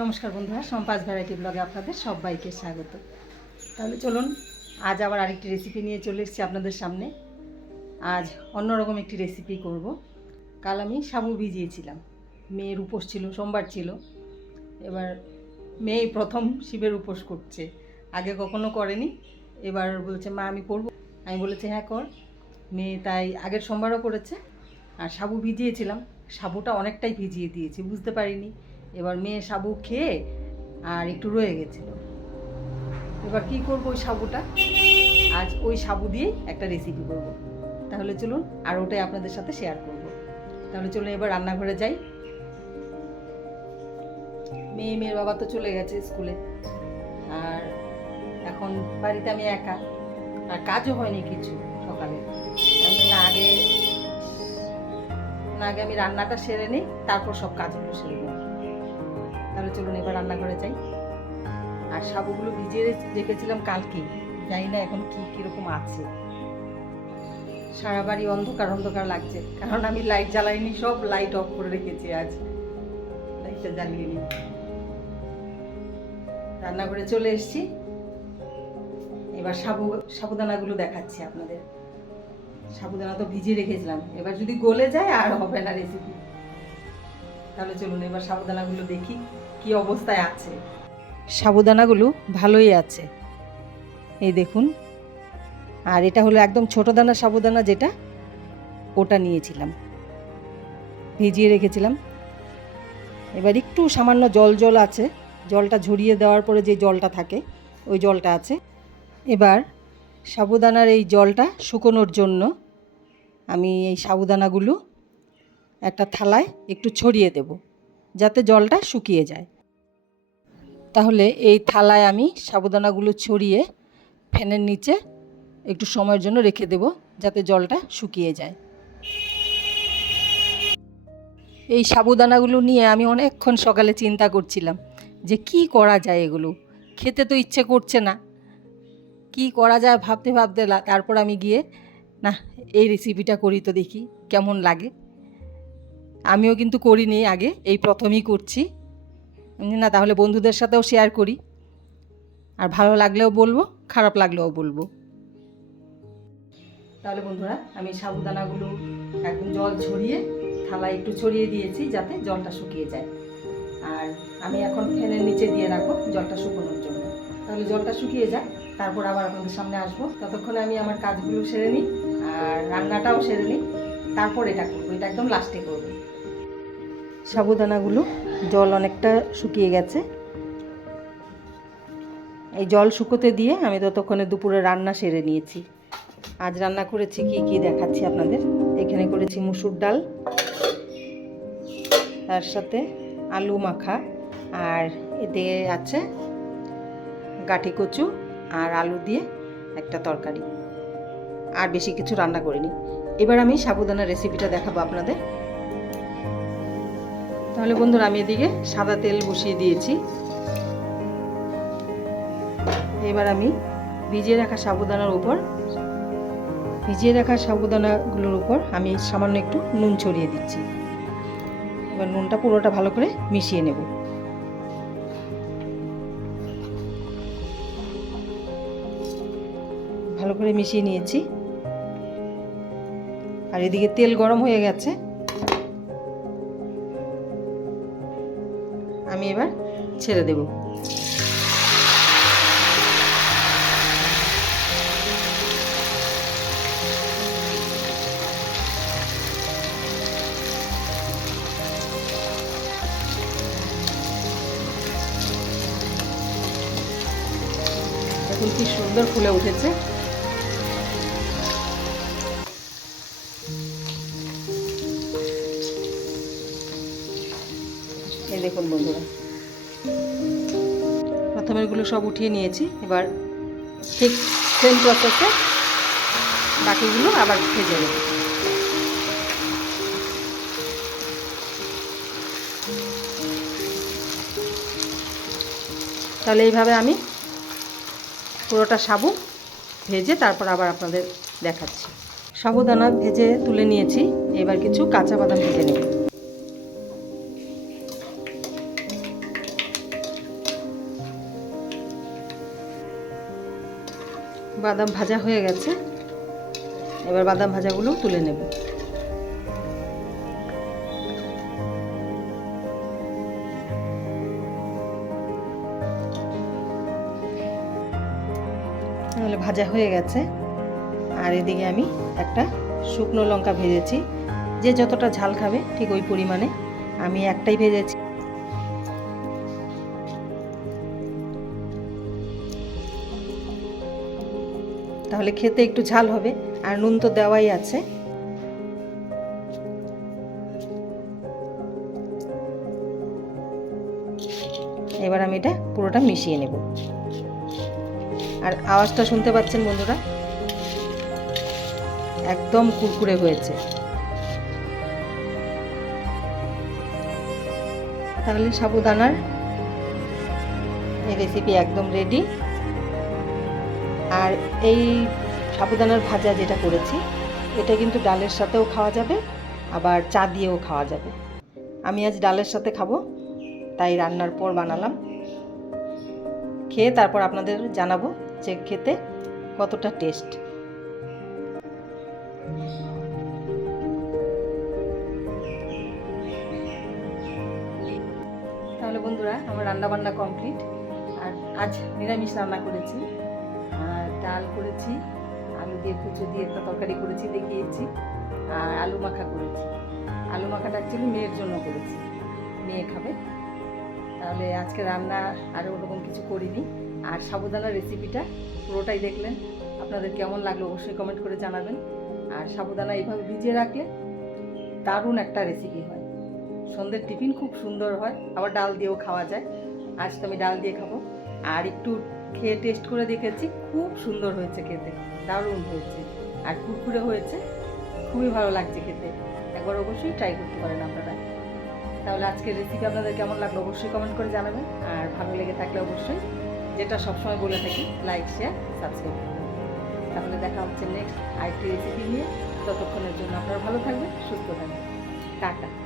নমস্কার বন্ধুরা সম্পাস ভ্যারাইটি ব্লগে আপনাদের সবাইকে স্বাগত। তাহলে চলুন, আজ আবার আরেকটি রেসিপি নিয়ে চলে এসেছি আপনাদের সামনে। আজ অন্যরকম একটি রেসিপি করব। কাল আমি সাবু ভিজিয়েছিলাম। মেয়ের উপোস ছিল, সোমবার ছিল। এবার মেয়ে প্রথম শিবের উপোস করছে। আগে কখনো করেনি, এবার বলছে, মা, আমি করব। আমি বলেছি হ্যাঁ কর। মেয়ে তাই আগের সোমবারও করেছে। আর সাবু ভিজিয়েছিলাম। সাবুটা অনেকটাই ভিজিয়ে দিয়েছি, বুঝতে পারিনি। এবার মেয়ে সাবু খেয়ে আর একটু রয়ে গেছিল। এবার কি করব ওই সাবুটা? আজ ওই সাবু দিয়ে একটা রেসিপি করব। তাহলে চলুন আর ওটাই আপনাদের সাথে শেয়ার করব। তাহলে চলুন এবার রান্নাঘরে যাই। মেয়ে, মেয়ের বাবা তো চলে গেছে স্কুলে আর এখন বাড়িতে আমি একা। আর কাজও হয়নি কিছু সকালে। না আগে না আগে আমি রান্নাটা সেরে নিই, তারপর সব কাজগুলো সেরে নিই। তাহলে চলুন এবার রান্নাঘরে যাই। আর সাবুগুলো ভিজিয়ে রেখেছিলাম কালকে। জানি না এখন কি কীরকম আছে। সারা বাড়ি অন্ধকার অন্ধকার লাগছে। কারণ আমি লাইট জ্বালাইনি, সব লাইট অফ করে রেখেছি আজ। লাইটটা জ্বালিয়ে নি রান্নাঘরে চলে এসেছি। এবার সাবু সাবুদানাগুলো দেখাচ্ছি আপনাদের। সাবুদানা তো ভিজিয়ে রেখেছিলাম। এবার যদি গলে যায় আর হবে না রেসিপি তাহলে চলুন এবার সাবুদানাগুলো দেখি। কি অবস্থায় আছে? সাবুদানাগুলো ভালোই আছে। এই দেখুন। আর এটা হলো একদম ছোট দানা সাবুদানা যেটা ওটা নিয়েছিলাম। ভিজিয়ে রেখেছিলাম। এবার একটু সামান্য জল জল আছে। জলটা ঝরিয়ে দেওয়ার পরে যে জলটা থাকে, ওই জলটা আছে। এবার সাবুদানার এই জলটা শুকোনোর জন্য আমি এই সাবুদানাগুলো একটা থালায় একটু ছড়িয়ে দেব, যাতে জলটা শুকিয়ে যায়। তাহলে এই থালায় আমি সাবুদানাগুলো ছড়িয়ে ফ্যানের নিচে একটু সময়ের জন্য রেখে দেব যাতে জলটা শুকিয়ে যায়। এই সাবুদানাগুলো নিয়ে আমি অনেকক্ষণ সকালে চিন্তা করছিলাম যে কি করা যায় এগুলো। খেতে তো ইচ্ছে করছে না। কি করা যায় ভাবতে ভাবতে তারপর আমি গিয়ে, না, এই রেসিপিটা করি তো দেখি কেমন লাগে। আমিও কিন্তু করিনি, আগে এই প্রথমেই করছি। না, তাহলে বন্ধুদের সাথেও শেয়ার করি। আর ভালো লাগলেও বলব, খারাপ লাগলেও বলব। তাহলে বন্ধুরা, আমি সাবুদানাগুলো একদম জল ছড়িয়ে, থালায় একটু ছড়িয়ে দিয়েছি যাতে জলটা শুকিয়ে যায়। আর আমি এখন ফ্যানের নিচে দিয়ে রাখব জলটা শুকোনোর জন্য। তাহলে জলটা শুকিয়ে যায় তারপর আবার আপনাদের সামনে আসব। ততক্ষণে আমি আমার কাজগুলো সেরে নিই, আর রান্নাটাও সেরে নিই। তারপর এটা করব, এটা একদম লাস্টে করব। সাবুদানাগুলো জল অনেকটা শুকিয়ে গেছে। এই জল শুকোতে দিয়ে আমি ততক্ষণে দুপুরে রান্না সেরে নিয়েছি। আজ রান্না করেছি কি কি দেখাচ্ছি আপনাদের? এখানে করেছি মুসুর ডাল, তার সাথে আলু মাখা, আর এতে আছে গাঠি কচু আর আলু দিয়ে একটা তরকারি। আর বেশি কিছু রান্না করিনি। এবার আমি সাবুদানা রেসিপিটা দেখাবো আপনাদের। তাহলে বন্ধুরা আমি এদিকে সাদা তেল বসিয়ে দিয়েছি। এবার আমি ভিজিয়ে রাখা সাবুদানার উপর, ভিজিয়ে রাখা সাবুদানাগুলোর উপর আমি সামান্য একটু নুন ছড়িয়ে দিচ্ছি। এবার নুনটা পুরোটা ভালো করে মিশিয়ে নেব। ভালো করে মিশিয়ে নিয়েছি। আর এদিকে তেল গরম হয়ে গেছে। আমি এবার ছেড়ে দেব। দেখুন কি সুন্দর ফুলে উঠেছে। এই দেখুন বন্ধুরা। প্রথমেরগুলো সব উঠিয়ে নিয়েছি। এবার ঠিক সেম প্রসেসে বাকিগুলো আবার ভেজে নেব। তাহলে এইভাবে আমি পুরোটা সাবু ভেজে তারপর আবার আপনাদের দেখাচ্ছি। সাবুদানা ভেজে তুলে নিয়েছি। এবার কিছু কাঁচা বাদাম ভেজে নেব। বাদাম ভাজা হয়ে গেছে। এবার বাদাম ভাজাগুলো তুলে নেব। তাহলে ভাজা হয়ে গেছে। আর এদিকে আমি একটা শুকনো লঙ্কা ভেজেছি। যে যতটা ঝাল খাবে ঠিক ওই পরিমাণে আমি একটাই ভেজেছি। তাহলে খেতে একটু ঝাল হবে। আর নুন তো দেওয়াই আছে। এবার আমি এটা পুরোটা মিশিয়ে নেব। আর আওয়াজটা শুনতে পাচ্ছেন বন্ধুরা? একদম কুরকুরে হয়েছে। তাহলে সাবুদানার এই রেসিপি একদম রেডি আর এই সাবুদানার ভাজা যেটা করেছি, এটা কিন্তু ডালের সাথেও খাওয়া যাবে, আবার চা দিয়েও খাওয়া যাবে। আমি আজ ডালের সাথে খাব, তাই রান্নার পর বানালাম। খেয়ে তারপর আপনাদের জানাব যে খেতে কতটা টেস্ট। তাহলে বন্ধুরা, আমার রান্না বান্না কমপ্লিট। আর আজ নিরামিষ রান্না করেছি। ডাল করেছি, আলু দিয়ে কুচো দিয়ে একটা তরকারি করেছি, দেখিয়েছি, আর আলু মাখা করেছি। আলু মাখাটা অ্যাকচুয়ালি মেয়ের জন্য করেছি। মেয়ে খাবে। তাহলে আজকে রান্না আর ওরকম কিছু করিনি। আর সাবুদানার রেসিপিটা পুরোটাই দেখলেন। আপনাদের কেমন লাগল অবশ্যই কমেন্ট করে জানাবেন। আর সাবুদানা এইভাবে ভিজিয়ে রাখলে দারুণ একটা রেসিপি হয়। সন্ধ্যের টিফিন খুব সুন্দর হয়। আবার ডাল দিয়েও খাওয়া যায়। আজ তো আমি ডাল দিয়ে খাব। আর একটু খেয়ে টেস্ট করে দেখেছি, খুব সুন্দর হয়েছে খেতে, দারুণ হয়েছে। আর কুরকুরে হয়েছে, খুবই ভালো লাগছে খেতে। একবার অবশ্যই ট্রাই করতে পারেন আপনারা। তাহলে আজকের রেসিপি আপনাদের কেমন লাগল অবশ্যই কমেন্ট করে জানাবেন। আর ভালো লেগে থাকলে অবশ্যই যেটা সবসময় বলে থাকি লাইক শেয়ার সাবস্ক্রাইব করবেন। তাহলে দেখা হচ্ছে নেক্সট আরেকটি রেসিপি নিয়ে। ততক্ষণের জন্য আপনারা ভালো থাকবেন, সুস্থ থাকবেন। টাটা।